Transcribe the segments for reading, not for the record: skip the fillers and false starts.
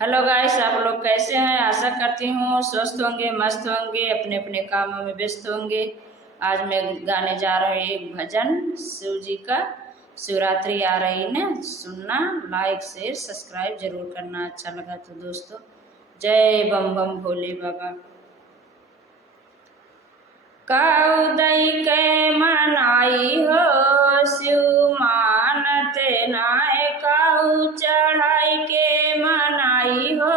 Hello guys, आप लोग कैसे हैं। आशा करती हूँ स्वस्थ होंगे, मस्त होंगे, अपने अपने कामों में व्यस्त होंगे। आज मैं गाने जा रही हूँ एक भजन शिव जी का। शिवरात्रि आ रही ना, सुनना, लाइक शेयर सब्सक्राइब जरूर करना। अच्छा लगा तो दोस्तों, जय बम बम भोले बाबा। काऊ दई के मनाई हो शिव मानत नाय, काऊ चढ़ाई के मनाई हो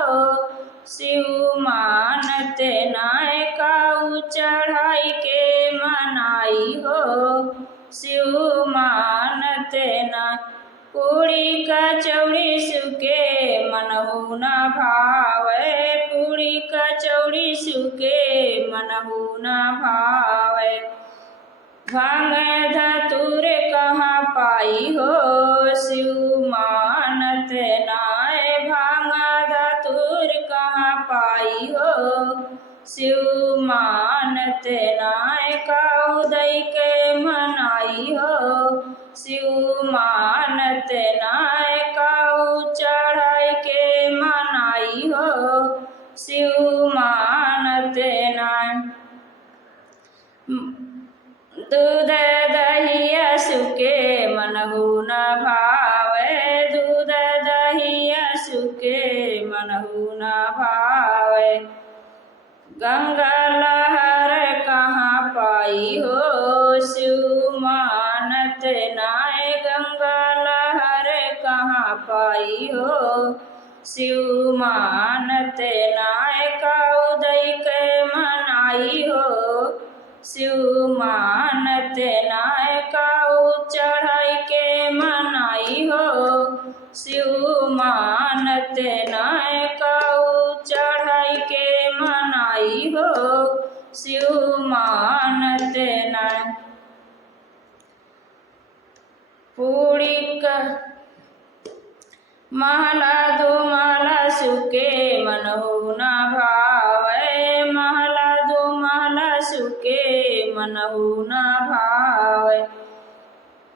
शिव मानत नाय, काऊ चढ़ाई के मनाई हो शिव मानत नाय। पूरी कचौड़ी शिव के मनहु न भावे, पूरी कचौड़ी शिव के मनहु न भावे। भांग धतूर कहाँ पाई हो शिव मानत नाय, भांग धतूर कहाँ पाई हो शिव मानत नाय, काऊ दई के मनाई हो शिव मानत नाय, काऊ चढ़ाई के मनाई हो शिव मानत नाय। दूध दहिया शिव के मनहु न भावे, दूध दहिया शिव के मनहु न भावे। गंगा लहर कहाँ पाई हो शिव मानत नाय, गंगा लहर कहाँ पाई हो शिव मानत नाय, काऊ दई के मनाई हो शिव मानत नाय, काऊ चढ़ाई के मनाई हो शिव मानत नाय, काऊ चढ़ाई के मनाई हो शिव मानत नाय। पूरी का महला दो महला शिव के मनहु न भावे, महला दो महला शिव के मनहु न भावे।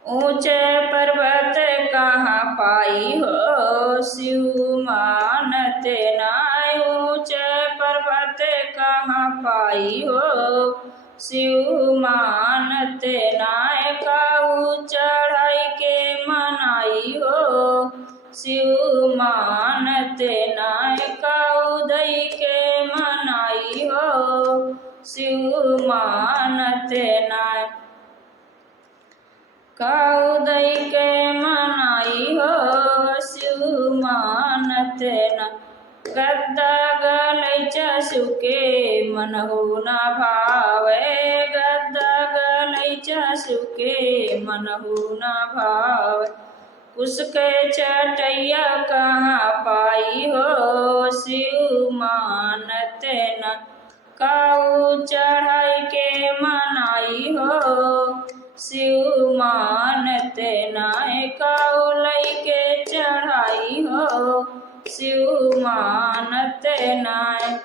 ऊंचे पर्वत कहाँ पाई हो शिव मानत नाय, ऊंचे पर्वत कहाँ पाई हो शिव मानत नाय, काऊ चढ़ाई के मनाई हो शिव मानत नाय, काऊ दई के मनाई हो शिव मानत नाय, काऊ दई के मनाई हो शिव मानत नाय। गद्दा गलैचा शिव के मनहु न भावे, गद्दा गलैचा शिव के मनहु न भावे। उसके चटैया कहाँ पाई हो शिव मानत नाय, काऊ चढ़ाई के मनाई हो शिव मानत नाय, काऊ लई के चढ़ाई हो शिव मानत नाय।